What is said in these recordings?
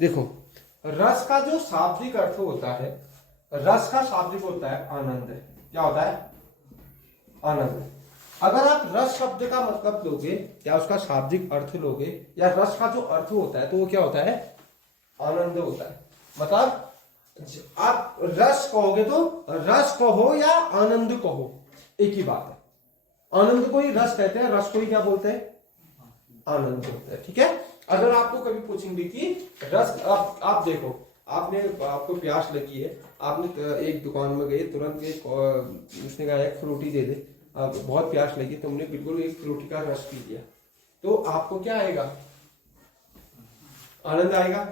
देखो, रस का जो शाब्दिक अर्थ होता है, रस का शाब्दिक होता है आनंद। क्या होता है? आनंद। अगर आप रस शब्द का मतलब लोगे या उसका शाब्दिक अर्थ लोगे या रस का जो अर्थ होता है तो वो क्या होता है? आनंद होता है। मतलब आप रस कहोगे तो रस कहो या आनंद कहो, एक ही बात है। आनंद को ही रस कहते हैं, रस को ही क्या बोलते हैं? आनंद बोलते हैं। ठीक है। अगर आपको कभी पूछेंगे कि रस, आप देखो, आपको प्यास लगी है, आपने एक दुकान में गए, तुरंत एक उसने कहा एक फ्रूटी दे दे, बहुत प्यास लगी, तुमने बिल्कुल एक फ्रूटी का रस पी लिया, तो आपको क्या आएगा? आनंद आएगा।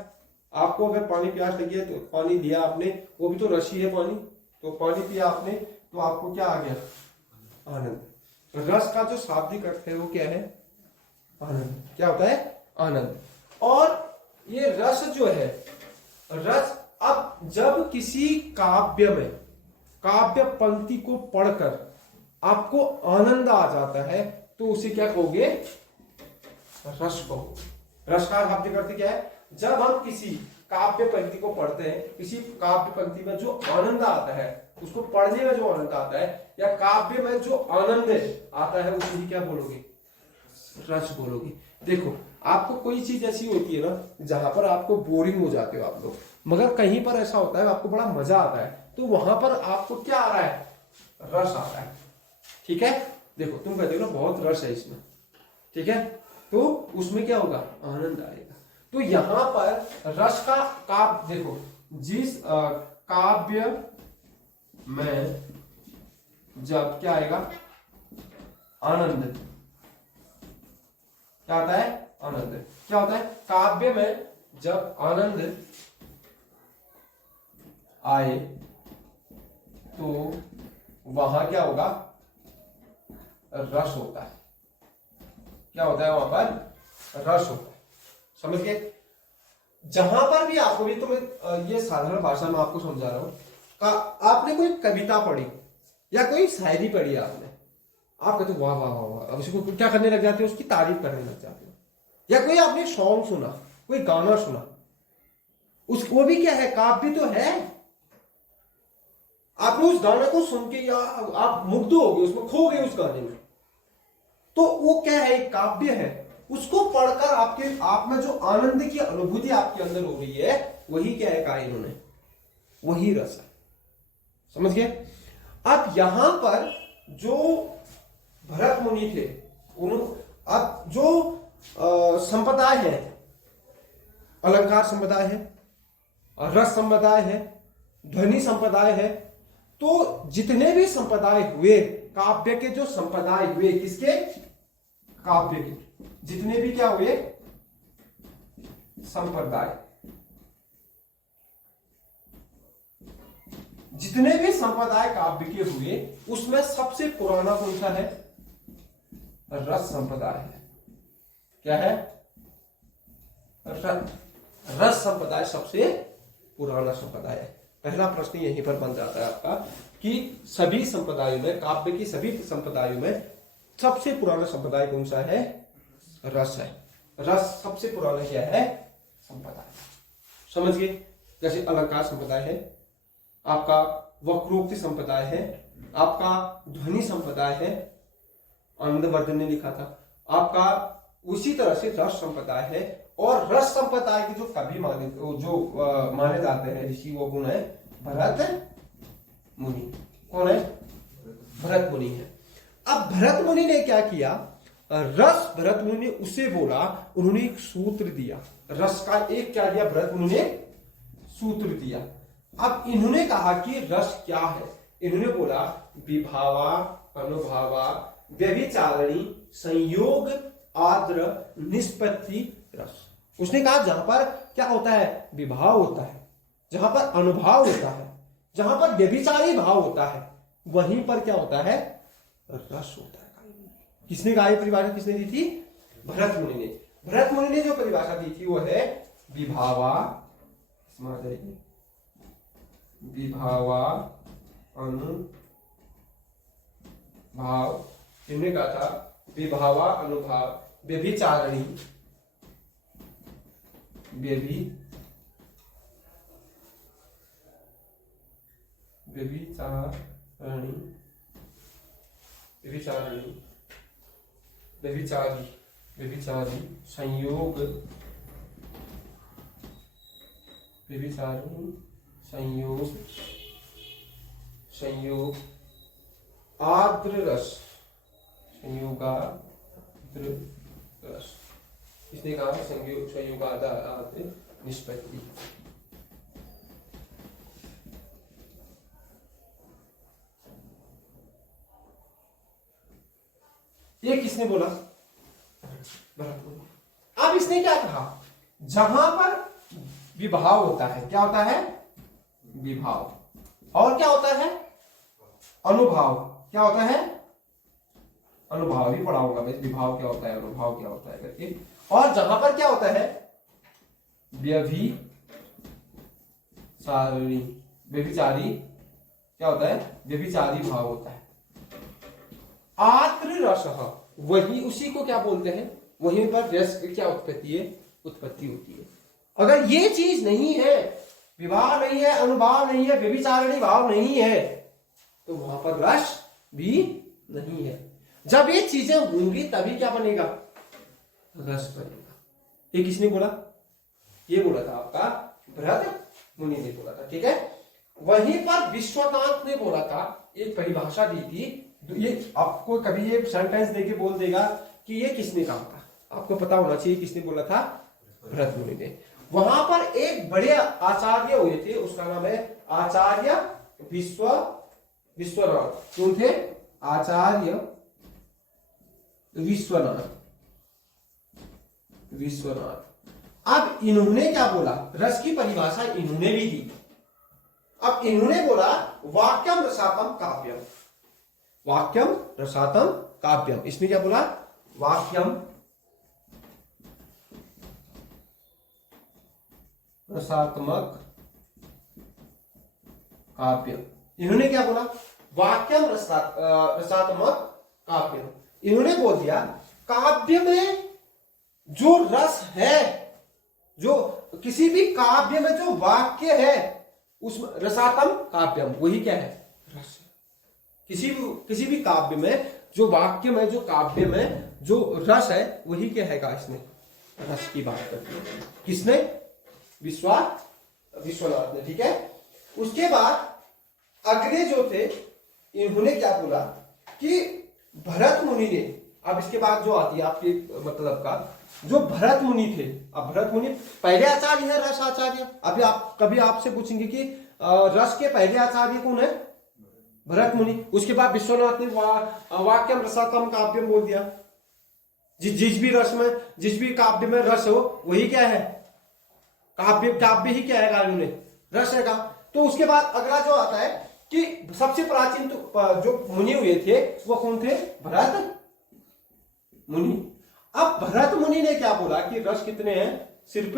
आपको अगर पानी प्यास लगी है तो पानी दिया आपने, वो भी तो रस ही है पानी, तो पानी पिया आपने, तो आपको क्या आ गया? आनंद। रस का जो शाब्दिक अर्थ है वो क्या है? आनंद। क्या होता है? आनंद। और ये रस जो है, रस, अब जब किसी काव्य में, काव्य पंक्ति को पढ़कर आपको आनंद आ जाता है तो उसे क्या कहोगे? रस कहो। रस का शाब्दिक अर्थ क्या है? जब हम किसी काव्य पंक्ति को पढ़ते हैं, किसी काव्य पंक्ति में जो आनंद आता है, उसको पढ़ने में जो आनंद आता है, या काव्य में जो आनंद आता है, उसे क्या बोलोगे? रस बोलोगे। देखो, आपको कोई चीज ऐसी होती है ना जहां पर आपको बोरिंग हो जाते हो आप लोग, मगर कहीं पर ऐसा होता है आपको बड़ा मजा आता है, तो वहां पर आपको क्या आ रहा है? रस आ रहा है। ठीक है। देखो, तुम कहते हो ना बहुत रस है इसमें, ठीक है, तो उसमें क्या होगा? आनंद आएगा। तो यहां पर रस का काव्य, देखो, जिस काव्य में जब क्या आएगा? आनंद। क्या आता है? आनंद। क्या होता है? काव्य में जब आनंद आए तो वहां क्या होगा? रस होता है। क्या होता है? वहां पर रस होता है। समझ गए? जहां पर भी आपको, भी तो मैं ये साधारण भाषा में आपको समझा रहा हूं, आपने कोई कविता पढ़ी या कोई शायरी पढ़ी आपने, आप कहते हो वाह वाह वाह वाह, अब उसको क्या करने लग जाते हो? उसकी तारीफ करने लग जाते हो। या कोई आपने सॉन्ग सुना, कोई गाना सुना, वो भी क्या है? काव्य तो है। आपने उस गाने को सुन के या आप मुग्ध हो गए, उसमें खो गए उस गाने में, तो वो क्या है? एक काव्य है। उसको पढ़कर आपके आप में जो आनंद की अनुभूति आपके अंदर हो रही है, वही क्या है? कहा इन्होंने, वही रस है। समझ गए? अब यहां पर जो भरत मुनि थे, अब जो संप्रदाय है, अलंकार संप्रदाय है, रस संप्रदाय है, ध्वनि संप्रदाय है, तो जितने भी संप्रदाय हुए, काव्य के जो संप्रदाय हुए, किसके? काव्य के। जितने भी क्या हुए? संप्रदाय। जितने भी संप्रदाय काव्य के हुए, उसमें सबसे पुराना कौन सा है? रस संप्रदाय है। क्या है? रस संप्रदाय सबसे पुराना संप्रदाय है। पहला प्रश्न यहीं पर बन जाता है आपका कि सभी संप्रदायों में, काव्य की सभी संप्रदायों में सबसे पुराना संप्रदाय कौन सा है? रस है। रस सबसे पुराना क्या है? संप्रदाय। समझ गए? जैसे अलंकार संप्रदाय है, आपका वक्रोक्ति संप्रदाय है, आपका ध्वनि संप्रदाय है, आनंदवर्धन ने लिखा था, आपका उसी तरह से रस संप्रदाय है। और रस संप्रदाय के जो कवि माने जाते हैं ऋषि, वो गुण है भरत मुनि। कौन है? भरत मुनि है। अब भरत मुनि ने क्या किया? रस, भरत मुनि ने उसे बोला, उन्होंने एक सूत्र दिया, रस का एक क्या दिया? भरत मुनि ने सूत्र दिया। अब इन्होंने कहा कि रस क्या है? इन्होंने बोला विभावा, अनुभावा, व्यभिचारिणी, संयोग, आद्र, निष्पत्ति, रस। उसने कहा जहां पर क्या होता है? विभाव होता है, जहां पर अनुभाव होता है, जहां पर व्यभिचारी भाव होता है, वहीं पर क्या होता है? रस होता है। किसने कहा? परिभाषा किसने दी थी? भरत मुनि ने। भरत मुनि ने जो परिभाषा दी थी वो है विभावा, विभावा, अनुभाव। इन्होंने कहा था विभावा, अनुभाव, व्यभिचारिणी, व्यभिचारिणी, व्यभिचारिणी, व्यभिचारिणी, व्यभिचारी, व्यभिचारी संयोग, व्यभिचारिणी संयोग, संयोग आर्द्र रस, संयोगाद्र रस, इसने कहा संयोगाद्र निष्पत्ति। ये किसने बोला? भरत मुनि। अब इसने क्या कहा? जहां पर विभाव होता है, क्या होता है? विभाव। और क्या होता है? अनुभाव। क्या होता है? अनुभाव ही पढ़ाऊंगा मैं, विभाव क्या होता है, अनुभाव क्या होता है करके। और जहां पर क्या होता है? व्यभिचारिणी, व्यभिचारी क्या होता है? व्यभिचारी भाव होता है। आत्र रस, वही उसी को क्या बोलते हैं? वहीं पर रस की क्या उत्पत्ति है? उत्पत्ति होती है। अगर ये चीज नहीं है, विभाव नहीं है, अनुभाव नहीं है, व्यभिचारिणी भाव नहीं है, तो वहां पर रस भी नहीं है। जब ये चीजें होंगी तभी क्या बनेगा? रस बनेगा। ये किसने बोला? ये बोला था आपका भरत मुनि ने बोला था, ठीक है। वहीं पर विश्वनाथ ने बोला था, एक परिभाषा दी थी। ये आपको कभी ये सेंटेंस देके बोल देगा कि ये किसने कहा था, आपको पता होना चाहिए किसने बोला था? भरत मुनि ने। वहां पर एक बड़े आचार्य हुए थे, उसका नाम है आचार्य विश्वनाथ। कौन थे? आचार्य विश्वनाथ। अब इन्होंने क्या बोला? रस की परिभाषा इन्होंने भी दी। अब इन्होंने बोला वाक्यम रसातम काव्यम, वाक्यम रसातम काव्यम। इसने क्या बोला? वाक्यम रसात्मक काव्य। इन्होंने क्या बोला? वाक्यम रसात्मक काव्य। इन्होंने बोल दिया काव्य में जो रस है, जो किसी भी काव्य में जो वाक्य है, उस रसात्म काव्यम, वही क्या है? रस। किसी भी काव्य में जो वाक्य में, जो काव्य में जो रस है, वही क्या है? इसने रस की बात कर दी। किसने? विश्वनाथ ने, ठीक है। उसके बाद अगले जो थे, इन्होंने क्या बोला कि भरत मुनि ने, अब इसके बाद जो आती है आपके मतलब का, जो भरत मुनि थे। अब भरत मुनि पहले आचार्य है, रस आचार्य। अभी आप कभी आपसे पूछेंगे कि रस के पहले आचार्य कौन है? भरत मुनि। उसके बाद विश्वनाथ ने वाक्यम रसातम काव्यम बोल दिया। जिस भी रस में, जिस भी काव्य में रस हो, वही क्या है? काव्य ही क्या है? काव्य में रस है का। तो उसके बाद अगला जो आता है कि सबसे प्राचीन जो मुनि हुए थे, वो कौन थे? भरत मुनि। अब भरत मुनि ने क्या बोला कि रस कितने हैं? सिर्फ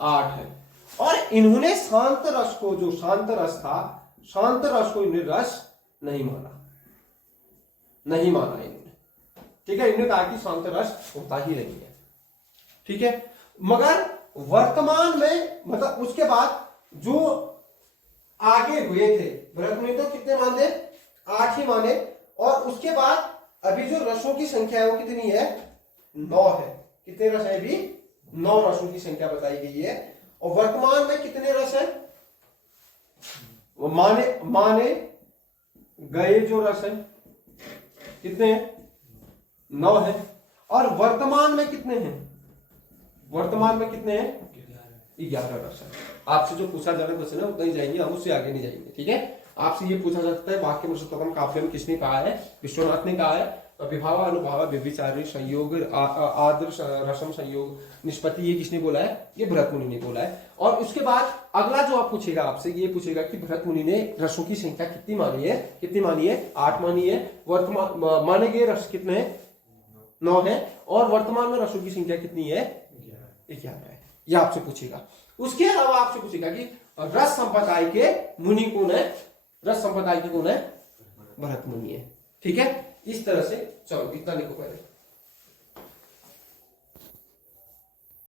8 है। और इन्होंने शांत रस को, जो शांत रस था, शांत रस को इन्होंने रस नहीं माना इन्होंने, ठीक है। इन्होंने कहा कि शांत रस होता ही नहीं है, ठीक है। मगर वर्तमान में, मतलब उसके बाद जो आगे हुए थे भरत मुनि, तो कितने माने? 8 ही माने। और उसके बाद अभी जो रसों की संख्या है वो कितनी है? 9 है। कितने रस है? अभी 9 रसों की संख्या बताई गई है। और वर्तमान में कितने रस है? वो माने गए जो रस है कितने हैं? 9 है। और वर्तमान में कितने हैं? वर्तमान में कितने हैं? 11 रस है। आपसे जो पूछा जाने बस है ना, उतना ही जाएंगे, हम उससे आगे नहीं जाएंगे, ठीक है। आपसे ये पूछा जाता है वाक्य में रसात्मक काव्य में किसने कहा है? विश्वनाथ ने कहा है। विभाव अनुभाव व्यभिचारिणी संयोग आद्र रसम संयोग निष्पत्ति, ये किसने बोला है? ये भरत मुनि ने बोला है। और उसके बाद अगला जो आप पूछेगा, आपसे ये पूछेगा कि भरत मुनि ने रसों की संख्या कितनी मानी है? कितनी मानी है? 8 मानी है। वर्तमान माने गए रस कितने हैं? 9 है। और वर्तमान में रसों की संख्या कितनी है? 11 है। ये आपसे पूछेगा। उसके अलावा आपसे पूछेगा कि रस संप्रदाय के मुनि कौन है? रस संप्रदाय के कौन है? भरत मुनि है, ठीक है। इस तरह से चलो इतना लिखो पहले।